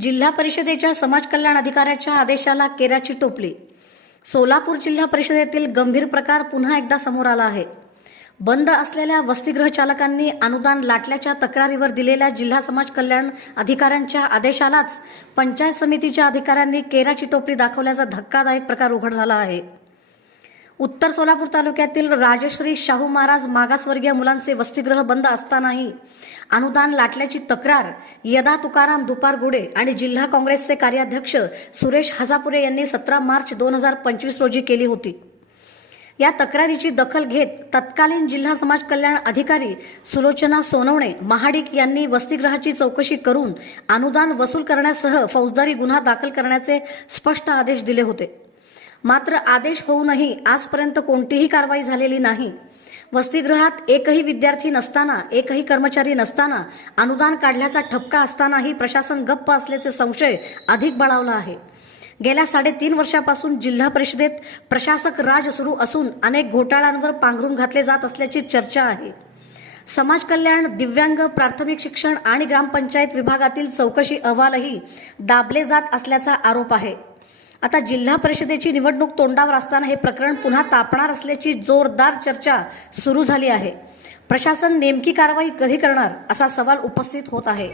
जिल्हा परिषदेच्या समाज कल्याण अधिकाऱ्याच्या आदेशाला केराची टोपली। सोलापूर जिल्हा परिषदेतील गंभीर प्रकार पुन्हा एकदा समोर आला आहे। बंद असलेल्या वसतिगृह चालकांनी अनुदान लाटल्याच्या तक्रारीवर दिलेल्या जिल्हा समाज कल्याण अधिकाऱ्यांच्या आदेशालाच पंचायत समितीच्या अधिकाऱ्यांनी केराची टोपली दाखवल्याचा धक्कादायक प्रकार उघड झाला आहे। उत्तर सोलापूर तालुक्यातील राजश्री शाहू महाराज मागासवर्गीय मुलांचे वसतिगृह बंद असतानाही अनुदान लाटल्याची तक्रार यदा तुकाराम दुपारगुडे आणि जिल्हा काँग्रेसचे कार्याध्यक्ष सुरेश हजापुरे यांनी 17 मार्च 2025 रोजी केली होती। या तक्रारीची दखल घेत तत्कालीन जिल्हा समाज कल्याण अधिकारी सुलोचना सोनवणे महाडिक यांनी वसतिगृहाची चौकशी करून अनुदान वसूल करण्यासह फौजदारी गुन्हा दाखल करण्याचे स्पष्ट आदेश दिले होते। मात्र आदेश होऊनही आजपर्यंत कोणतीही कारवाई झालेली नाही। वसतिगृहात एकही विद्यार्थी नसताना, एकही कर्मचारी नसताना, अनुदान काढल्याचा ठपका असतानाही प्रशासन गप्प असल्याचे संशय अधिक बळावला आहे। गेल्या 3.5 वर्षापासून जिल्हा परिषदेत प्रशासक राज सुरू असून अनेक घोटाळ्यांवर पांघरून घातले जात असल्याची चर्चा आहे। समाज कल्याण, दिव्यांग, प्राथमिक शिक्षण आणि ग्रामपंचायत विभागातील चौकशी अहवालही दाबले जात असल्याचा आरोप आहे। आता जिल्हा परिषदेची निवडणूक तोंडावर असताना हे प्रकरण पुन्हा तापणार असल्याची जोरदार चर्चा सुरू झाली आहे। प्रशासन नेमकी कारवाई कधी करणार असा सवाल उपस्थित होत आहे।